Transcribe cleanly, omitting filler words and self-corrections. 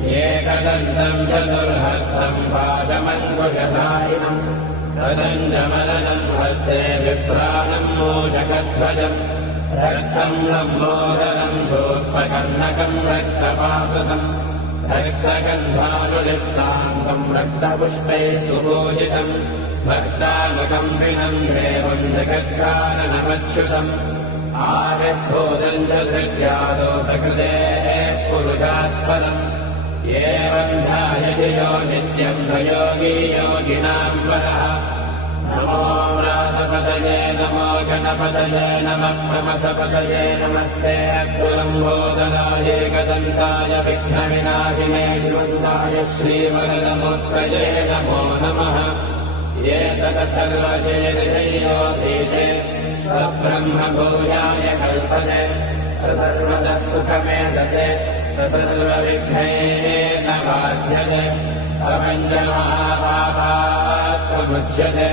एकदन्तम् चतुर्हस्तम् पाशमङ्कुशधारिणम् तदञ्जमलनम् हस्ते विभ्राणम् मूषकध्वजम् रक्तम् लम्बोदरम् शूर्पकर्णकम् रक्तपाशसम् रक्तगन्धानुलिप्ताङ्गम् रक्तपुष्पैः सुपूजितम् भक्तानुकम्पिनम् देवम् जगत्कारणमच्युतम् आविर्भूतम् च सृज्यादो प्रकृतेः पुरुषात्परम् एवम् ध्यायति यो नित्यम् स योगी योगिनाम् वरः नमो व्रातपतये नमो गणपतये नमः प्रमथपतये नमस्ते अस्तुलम्बोदराय एकदन्ताय विघ्नविनाशिने शिवसुताय श्रीवरदमूर्तये नमो नमः एतत् सर्वशेषयोधीते स्वब्रह्मभूयाय कल्पते स सर्वतः सुखमेधते स सर्वविघ्नैः न बाध्यते स पञ्चमहापापात् प्रमुच्यते